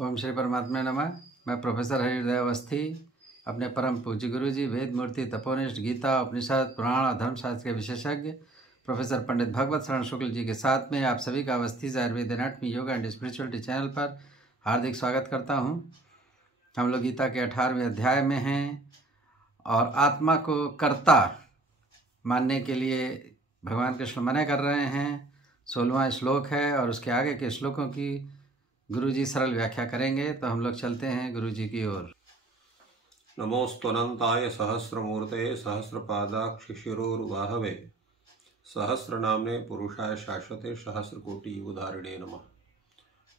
ओम श्री परमात्मा नमः। मैं प्रोफेसर हरिहृदय अवस्थी अपने परम पूज्य गुरु जी वेद मूर्ति तपोनिष्ठ गीता उपनिषद पुराण और धर्मशास्त्र के विशेषज्ञ प्रोफेसर पंडित भगवत शरण शुक्ल जी के साथ में आप सभी का Awasthi Ayurveda anatomy yoga and spirituality channel पर हार्दिक स्वागत करता हूं। हम लोग गीता के 18वें अध्याय में हैं और आत्मा को कर्ता मानने के लिए भगवान कृष्ण मना कर रहे हैं। 16वां श्लोक है और उसके आगे के श्लोकों की गुरु जी सरल व्याख्या करेंगे, तो हम लोग चलते हैं गुरु जी की ओर। नमोस्तुनंताय सहस्रमूर्तये सहस्रपादाक्षिशिरोर्वाहवे सहस्रनाम्ने पुरुषाय शाश्वते सहस्रकोटियुगधारिणे नमः।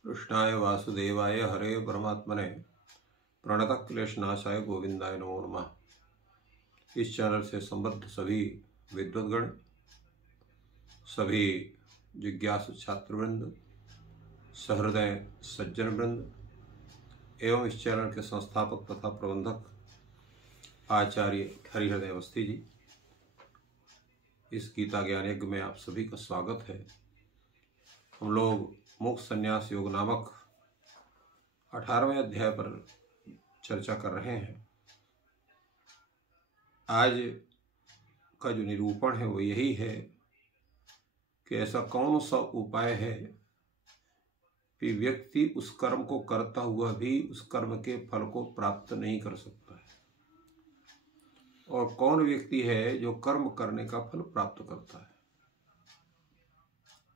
कृष्णाय वासुदेवाय हरे परमात्मने प्रणतः क्लेशनाशाय गोविंदाय नमो नमः। इस चैनल से संबद्ध सभी विद्वद्गण, सभी जिज्ञासु छात्रवृंद, सहृदय सज्जन वृंद एवं इस चैनल के संस्थापक तथा प्रबंधक आचार्य हरिहृदय अवस्थी जी, इस गीता ज्ञान यज्ञ में आप सभी का स्वागत है। हम लोग मोक्ष संन्यास योग नामक 18वें अध्याय पर चर्चा कर रहे हैं। आज का जो निरूपण है वो यही है कि ऐसा कौन सा उपाय है कि व्यक्ति उस कर्म को करता हुआ भी उस कर्म के फल को प्राप्त नहीं कर सकता है, और कौन व्यक्ति है जो कर्म करने का फल प्राप्त करता है।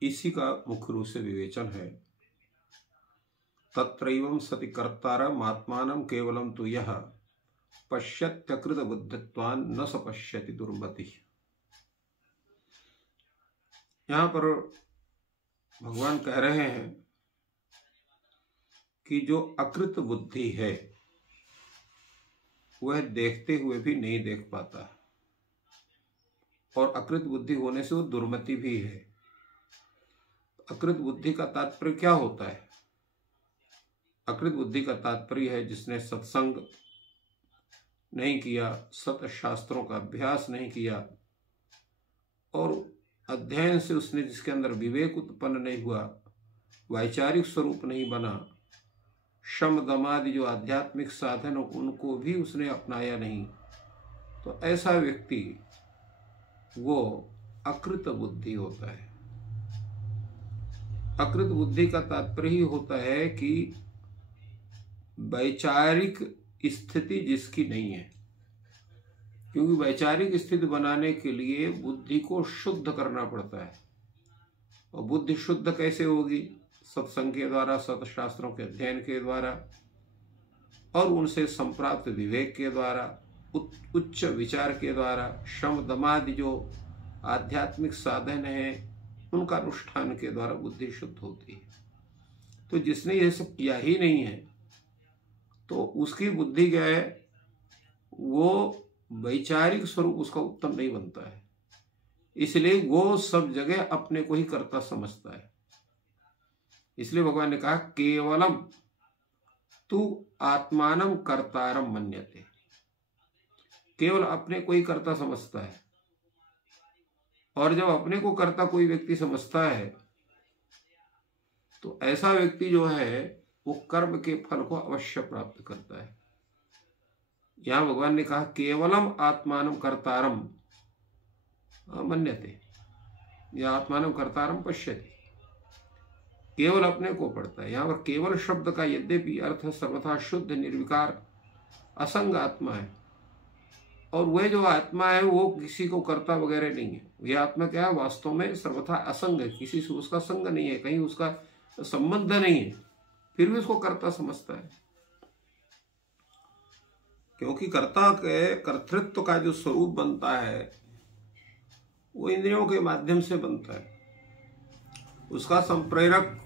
इसी का मुख्य रूप से विवेचन है। तत्रैवं सति कर्तारम् आत्मानं केवलं तु यः पश्यत्यकृत बुद्धित्वान् न स पश्यति दुर्मतिः। यहाँ पर भगवान कह रहे हैं कि जो अकृत बुद्धि है वह देखते हुए भी नहीं देख पाता है, और अकृत बुद्धि होने से वो दुर्मति भी है। अकृत बुद्धि का तात्पर्य क्या होता है? अकृत बुद्धि का तात्पर्य है जिसने सत्संग नहीं किया, सत शास्त्रों का अभ्यास नहीं किया, और अध्ययन से उसने जिसके अंदर विवेक उत्पन्न नहीं हुआ, वैचारिक स्वरूप नहीं बना, शम दमादि जो आध्यात्मिक साधन उनको भी उसने अपनाया नहीं, तो ऐसा व्यक्ति वो अकृत बुद्धि होता है। अकृत बुद्धि का तात्पर्य ही होता है कि वैचारिक स्थिति जिसकी नहीं है, क्योंकि वैचारिक स्थिति बनाने के लिए बुद्धि को शुद्ध करना पड़ता है। और बुद्धि शुद्ध कैसे होगी? सत्संग के द्वारा, सतशास्त्रों के अध्ययन के द्वारा, और उनसे संप्राप्त विवेक के द्वारा, उच्च विचार के द्वारा, शम दमादि जो आध्यात्मिक साधन हैं उनका अनुष्ठान के द्वारा बुद्धि शुद्ध होती है। तो जिसने यह सब किया ही नहीं है तो उसकी बुद्धि क्या है? वो वैचारिक स्वरूप उसका उत्तम नहीं बनता है, इसलिए वो सब जगह अपने को ही कर्ता समझता है। इसलिए भगवान ने कहा केवलम तू आत्मानं कर्तारम मन्यते। केवल अपने को ही कर्ता समझता है, और जब अपने को कर्ता कोई व्यक्ति समझता है तो ऐसा व्यक्ति जो है वो कर्म के फल को अवश्य प्राप्त करता है। यहां भगवान ने कहा केवलम आत्मानं कर्तारम मन्यते या आत्मानं कर्तारम पश्यति। केवल अपने को पड़ता है। यहाँ पर केवल शब्द का यद्यपि अर्थ सर्वथा शुद्ध निर्विकार असंग आत्मा है, और वह जो आत्मा है वो किसी को कर्ता वगैरह नहीं है। यह आत्मा क्या है? वास्तव में सर्वथा असंग है, किसी से उसका संग नहीं है, कहीं उसका संबंध नहीं है, फिर भी उसको कर्ता समझता है। क्योंकि कर्ता के कर्तृत्व का जो स्वरूप बनता है वो इंद्रियों के माध्यम से बनता है। उसका संप्रेरक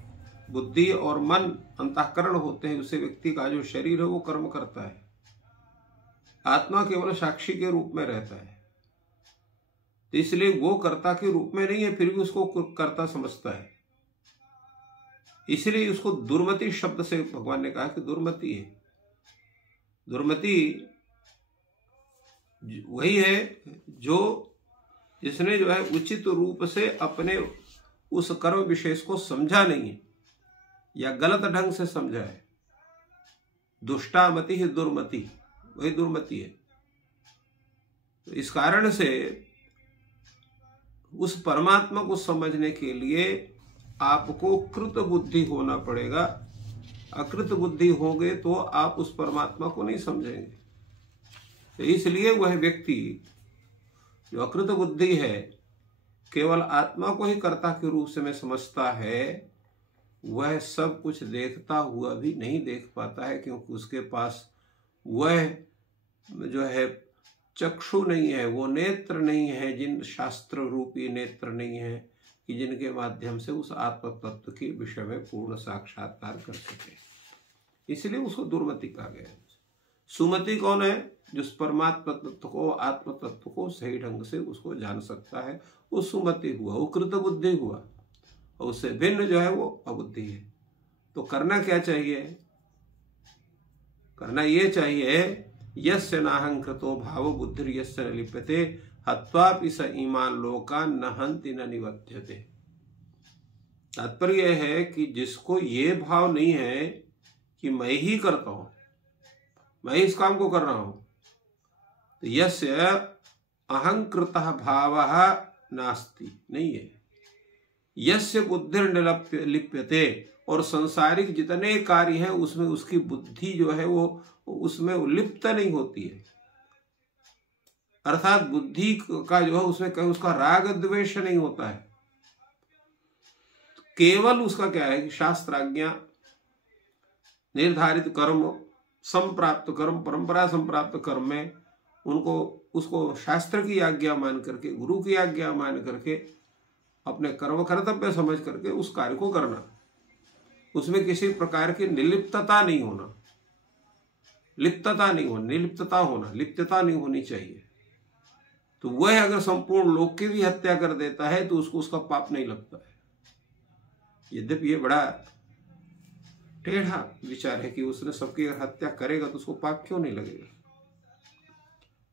बुद्धि और मन अंतःकरण होते हैं। उसे व्यक्ति का जो शरीर है वो कर्म करता है। आत्मा केवल साक्षी के रूप में रहता है, तो इसलिए वो कर्ता के रूप में नहीं है, फिर भी उसको कर्ता समझता है। इसलिए उसको दुर्मति शब्द से भगवान ने कहा कि दुर्मति है। दुर्मति वही है जिसने जो है उचित रूप से अपने उस कर्म विशेष को समझा नहीं है या गलत ढंग से समझा है। दुष्टामति ही दुर्मति, वही दुर्मति है। तो इस कारण से उस परमात्मा को समझने के लिए आपको कृत बुद्धि होना पड़ेगा। अकृत बुद्धि होगे तो आप उस परमात्मा को नहीं समझेंगे। तो इसलिए वह व्यक्ति जो अकृत बुद्धि है, केवल आत्मा को ही कर्ता के रूप से में समझता है, वह सब कुछ देखता हुआ भी नहीं देख पाता है, क्योंकि उसके पास वह जो है चक्षु नहीं है, वो नेत्र नहीं है, जिन शास्त्र रूपी नेत्र नहीं है कि जिनके माध्यम से उस आत्म तत्व के विषय में पूर्ण साक्षात्कार कर सके। इसलिए उसको दुर्मति कहा गया। सुमति कौन है? जिस परमात्मा तत्व को, आत्म तत्व को सही ढंग से उसको जान सकता है, वो सुमति हुआ, वो कृत बुद्धि हुआ। और उससे भिन्न जो है वो अबुद्धि है। तो करना क्या चाहिए? करना ये चाहिए, यस्य नाहंकृतो भाव बुद्धि यस्य न लिप्यते हत्वापि स ईमान लोकान न हन्ति न निवर्त्यते। तात्पर्य है कि जिसको ये भाव नहीं है कि मैं ही करता हूं, मैं इस काम को कर रहा हूं, तो यस्य अहंकृतः भावः नास्ति, नहीं है। यस्य बुद्धिर्न लिप्यते, और सांसारिक जितने कार्य हैं उसमें उसकी बुद्धि जो है वो उसमें लिप्त नहीं होती है। अर्थात बुद्धि का जो है उसमें कहीं उसका राग द्वेष नहीं होता है। केवल उसका क्या है कि शास्त्राज्ञा निर्धारित कर्म, संप्राप्त कर्म, परंपरा संप्राप्त कर्म में उनको उसको शास्त्र की आज्ञा मान करके, गुरु की आज्ञा मान करके, अपने कर्म कर्तव्य समझ करके उस कार्य को करना। उसमें किसी प्रकार की निर्लिप्तता नहीं होना, लिप्तता नहीं होना, निर्लिप्तता होना, लिप्तता नहीं होनी चाहिए। तो वह अगर संपूर्ण लोक की भी हत्या कर देता है तो उसको उसका पाप नहीं लगता है। यद्यपि ये बड़ा टेढ़ा विचार है कि उसने सबकी अगर हत्या करेगा तो उसको पाप क्यों नहीं लगेगा।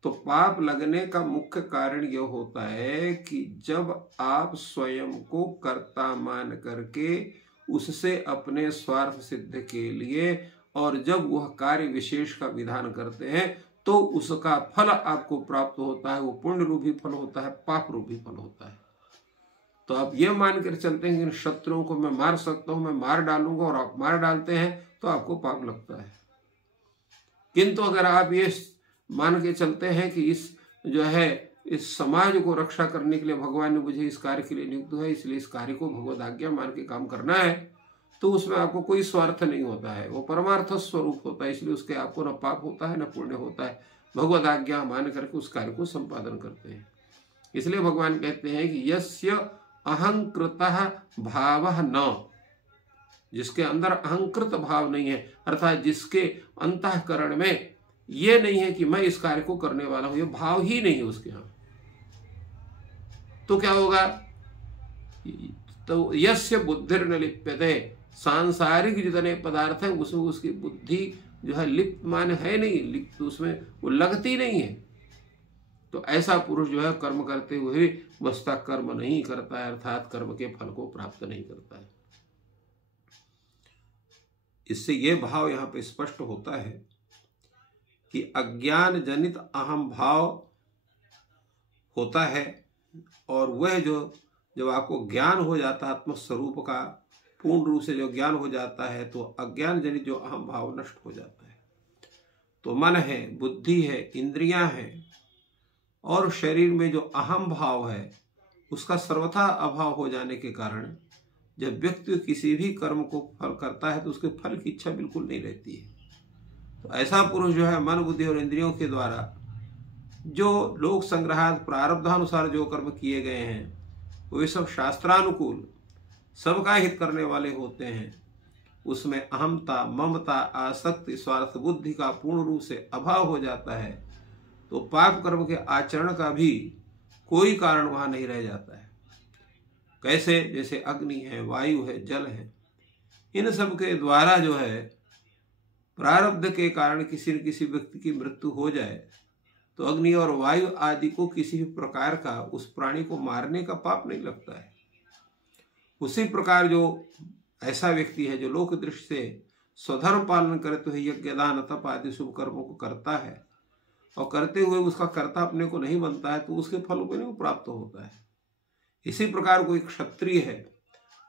तो पाप लगने का मुख्य कारण यह होता है कि जब आप स्वयं को कर्ता मान करके उससे अपने स्वार्थ सिद्ध के लिए और जब वह कार्य विशेष का विधान करते हैं तो उसका फल आपको प्राप्त होता है। वो पुण्य रूपी फल होता है, पाप रूपी फल होता है। तो आप ये मान कर चलते हैं कि शत्रुओं को मैं मार सकता हूं, मैं मार डालूंगा, और आप मार डालते हैं तो आपको पाप लगता है। किंतु अगर आप ये मान के चलते हैं कि इस जो है इस समाज को रक्षा करने के लिए भगवान ने मुझे इस कार्य के लिए नियुक्त है, इसलिए इस कार्य को भगवद आज्ञा मान के काम करना है, तो उसमें आपको कोई स्वार्थ नहीं होता है। वो परमार्थ स्वरूप होता है, इसलिए उसके आपको न पाप होता है न पुण्य होता है। भगवद आज्ञा मान करके उस कार्य को संपादन करते हैं। इसलिए भगवान कहते हैं कि यस्य अहंकृतः भावः न, जिसके अंदर अहंकृत भाव नहीं है, अर्थात जिसके अंतःकरण में ये नहीं है कि मैं इस कार्य को करने वाला हूं, ये भाव ही नहीं है उसके यहां, तो क्या होगा? तो यस्य बुद्धिर्न लिप्यते, सांसारिक जितने पदार्थ हैं उसमें उसकी बुद्धि जो है लिप्त मान है नहीं, लिप्त उसमें वो लगती नहीं है। तो ऐसा पुरुष जो है कर्म करते हुए वस्तुतः कर्म नहीं करता है, अर्थात कर्म के फल को प्राप्त नहीं करता है। इससे ये भाव यहाँ पे स्पष्ट होता है कि अज्ञान जनित अहम भाव होता है, और वह जो जब आपको ज्ञान हो जाता है आत्मस्वरूप का पूर्ण रूप से जो ज्ञान हो जाता है, तो अज्ञान जनित जो अहम भाव नष्ट हो जाता है। तो मन है, बुद्धि है, इंद्रियां हैं, और शरीर में जो अहम भाव है उसका सर्वथा अभाव हो जाने के कारण जब व्यक्ति किसी भी कर्म को फल करता है तो उसके फल की इच्छा बिल्कुल नहीं रहती है। तो ऐसा पुरुष जो है मन, बुद्धि और इंद्रियों के द्वारा जो लोक संग्रहात प्रारब्धानुसार जो कर्म किए गए हैं वे सब शास्त्रानुकूल सबका हित करने वाले होते हैं। उसमें अहमता, ममता, आसक्ति, स्वार्थ बुद्धि का पूर्ण रूप से अभाव हो जाता है, तो पाप कर्म के आचरण का भी कोई कारण वहां नहीं रह जाता है। कैसे? जैसे अग्नि है, वायु है, जल है, इन सब के द्वारा जो है प्रारब्ध के कारण किसी न किसी व्यक्ति की मृत्यु हो जाए तो अग्नि और वायु आदि को किसी भी प्रकार का उस प्राणी को मारने का पाप नहीं लगता है। उसी प्रकार जो ऐसा व्यक्ति है जो लोक दृष्टि से स्वधर्म पालन करे तो यज्ञ दान तप आदि शुभ कर्मों को करता है और करते हुए उसका कर्ता अपने को नहीं बनता है तो उसके फल को नहीं प्राप्त होता है। इसी प्रकार कोई क्षत्रिय है,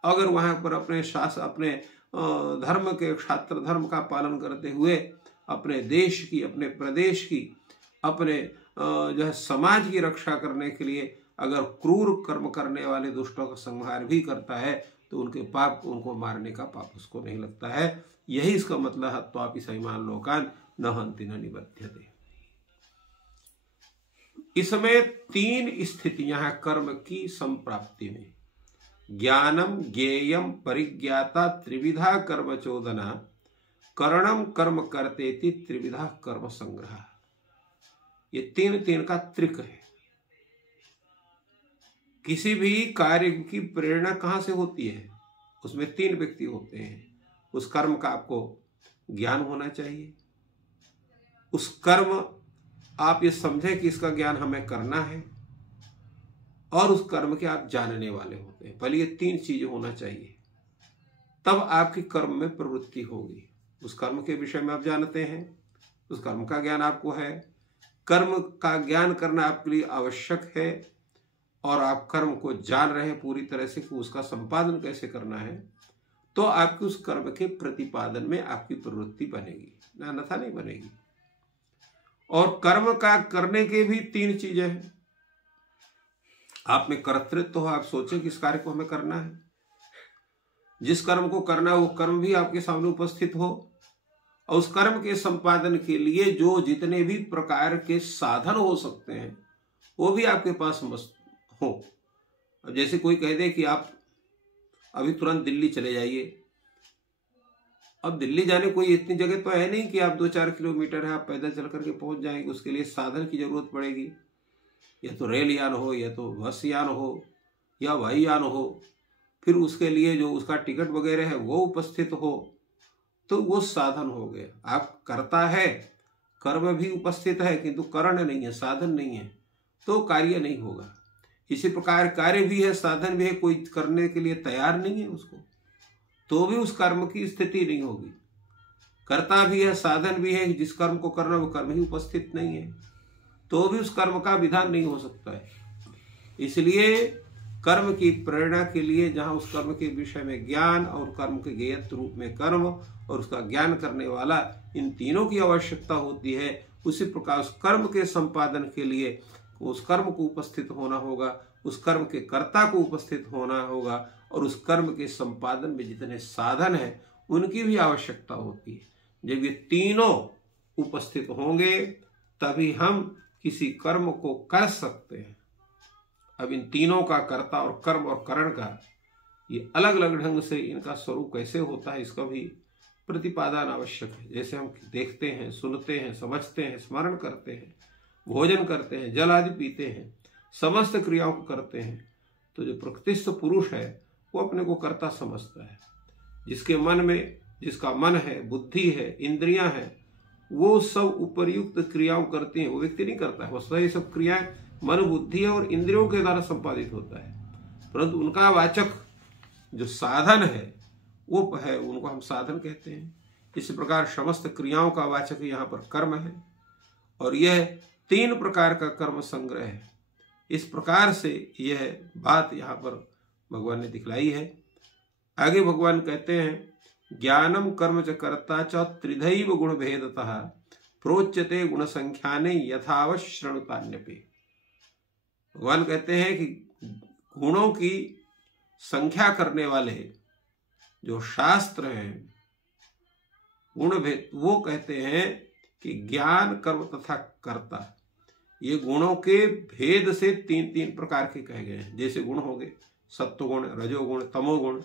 अगर वहां पर अपने शास्त्र अपने धर्म के क्षात्र धर्म का पालन करते हुए अपने देश की, अपने प्रदेश की, अपने जो है समाज की रक्षा करने के लिए अगर क्रूर कर्म करने वाले दुष्टों का संहार भी करता है तो उनके पाप, उनको मारने का पाप उसको नहीं लगता है। यही इसका मतलब है, त्वापि सैमान लोकान न हन्ति न निबध्यते। इसमें 3 स्थितियां हैं कर्म की संप्राप्ति में। ज्ञानम ज्ञेयम परिज्ञाता त्रिविधा कर्म चोदना, करणम कर्म करतेति त्रिविधा कर्म संग्रह। ये 3 का त्रिक है। किसी भी कार्य की प्रेरणा कहां से होती है? उसमें 3 व्यक्ति होते हैं। उस कर्म का आपको ज्ञान होना चाहिए, उस कर्म आप ये समझें कि इसका ज्ञान हमें करना है, और उस कर्म के आप जानने वाले होते हैं। पहले ये 3 चीजें होना चाहिए, तब आपकी कर्म में प्रवृत्ति होगी। उस कर्म के विषय में आप जानते हैं, उस कर्म का ज्ञान आपको है, कर्म का ज्ञान करना आपके लिए आवश्यक है, और आप कर्म को जान रहे हैं पूरी तरह से कि उसका संपादन कैसे करना है, तो आपकी उस कर्म के प्रतिपादन में आपकी प्रवृत्ति बनेगी, अन्यथा नहीं बनेगी। और कर्म का करने के भी 3 चीजें हैं। आप में कर्तृत्व हो, आप सोचें कि इस कार्य को हमें करना है, जिस कर्म को करना है वो कर्म भी आपके सामने उपस्थित हो, और उस कर्म के संपादन के लिए जो जितने भी प्रकार के साधन हो सकते हैं वो भी आपके पास हो। अब जैसे कोई कह दे कि आप अभी तुरंत दिल्ली चले जाइए, अब दिल्ली जाने कोई इतनी जगह तो है नहीं कि आप 2-4 किलोमीटर है आप पैदल चल करके पहुंच जाएंगे। उसके लिए साधन की जरूरत पड़ेगी, या तो रेल यान हो, या तो बस यान हो, या वायुयान हो, फिर उसके लिए जो उसका टिकट वगैरह है वो उपस्थित हो, तो वो साधन हो गए। आप करता है, कर्म भी उपस्थित है, किंतु करण नहीं है, साधन नहीं है, तो कार्य नहीं होगा। इसी प्रकार कार्य भी है, साधन भी है, कोई करने के लिए तैयार नहीं है उसको, तो भी उस कर्म की स्थिति नहीं होगी। कर्ता भी है, साधन भी है, जिस कर्म को करना वो कर्म ही उपस्थित नहीं है, तो भी उस कर्म का विधान नहीं हो सकता है। इसलिए कर्म की प्रेरणा के लिए जहां उस कर्म के विषय में ज्ञान, और कर्म के ज्ञेयत्व रूप में कर्म, और उसका ज्ञान करने वाला, इन तीनों की आवश्यकता होती है। उसी प्रकार उस कर्म के संपादन के लिए उस कर्म को उपस्थित होना होगा, उस कर्म के कर्ता को उपस्थित होना होगा, और उस कर्म के संपादन में जितने साधन हैं उनकी भी आवश्यकता होती है। जब ये तीनों उपस्थित होंगे तभी हम किसी कर्म को कर सकते हैं। अब इन तीनों का, कर्ता और कर्म और करण का, ये अलग अलग ढंग से इनका स्वरूप कैसे होता है इसका भी प्रतिपादन आवश्यक है। जैसे हम देखते हैं, सुनते हैं, समझते हैं, स्मरण करते हैं, भोजन करते हैं, जल आदि पीते हैं, समस्त क्रियाओं को करते हैं, तो जो प्रकृतिस्थ पुरुष है वो अपने को कर्ता समझता है। जिसके मन में, जिसका मन है, बुद्धि है, इंद्रियां हैं, वो सब उपयुक्त क्रियाओं करती हैं, वो व्यक्ति नहीं करता है। वस्तुतः ये सब क्रियाएं मन, बुद्धि और इंद्रियों के द्वारा संपादित होता है, परंतु उनका वाचक जो साधन है वो है, उनको हम साधन कहते हैं। इस प्रकार समस्त क्रियाओं का वाचक यहाँ पर कर्म है, और यह 3 प्रकार का कर्म संग्रह है। इस प्रकार से यह बात यहाँ पर भगवान ने दिखलाई है। आगे भगवान कहते हैं, ज्ञानम कर्म च कर्ता च त्रिधैव गुण भेदतः प्रोच्यते गुण संख्याने यथावत् शृणुतान्यपि। भगवान कहते हैं कि गुणों की संख्या करने वाले जो शास्त्र हैं, गुण भेद, वो कहते हैं कि ज्ञान, कर्म तथा कर्ता, ये गुणों के भेद से 3 प्रकार के कहे गए हैं। जैसे गुण हो गए सत्वगुण, रजोगुण, तमोगुण,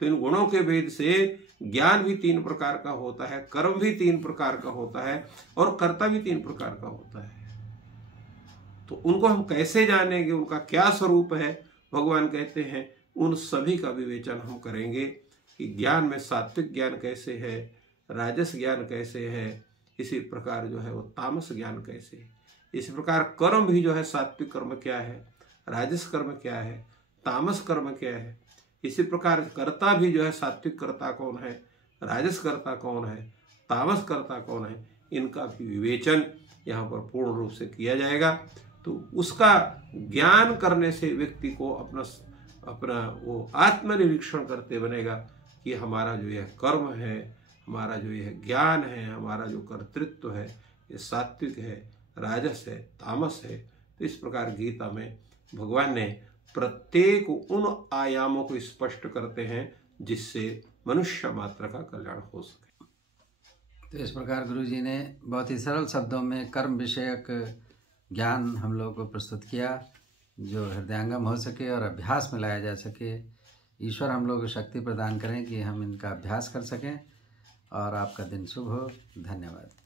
तो इन गुणों के भेद से ज्ञान भी 3 प्रकार का होता है, कर्म भी 3 प्रकार का होता है, और कर्ता भी 3 प्रकार का होता है। तो उनको हम कैसे जानेंगे, उनका क्या स्वरूप है? भगवान कहते हैं उन सभी का विवेचन हम करेंगे कि ज्ञान में सात्विक ज्ञान कैसे है, राजस ज्ञान कैसे है, इसी प्रकार जो है वो तामस ज्ञान कैसे है। इसी प्रकार कर्म भी जो है, सात्विक कर्म क्या है, राजस कर्म क्या है, तामस कर्म क्या है। इसी प्रकार कर्ता भी जो है, सात्विक कर्ता कौन है, राजस कर्ता कौन है, तामस कर्ता कौन है, इनका भी विवेचन यहाँ पर पूर्ण रूप से किया जाएगा। तो उसका ज्ञान करने से व्यक्ति को अपना वो आत्मनिरीक्षण करते बनेगा कि हमारा जो यह कर्म है, हमारा जो यह ज्ञान है, हमारा जो कर्तृत्व है, ये सात्विक है, राजस है, तामस है। तो इस प्रकार गीता में भगवान ने प्रत्येक उन आयामों को स्पष्ट करते हैं जिससे मनुष्य मात्र का कल्याण हो सके। तो इस प्रकार गुरु जी ने बहुत ही सरल शब्दों में कर्म विषयक ज्ञान हम लोगों को प्रस्तुत किया, जो हृदयंगम हो सके और अभ्यास में लाया जा सके। ईश्वर हम लोगों को शक्ति प्रदान करें कि हम इनका अभ्यास कर सकें। और आपका दिन शुभ हो। धन्यवाद।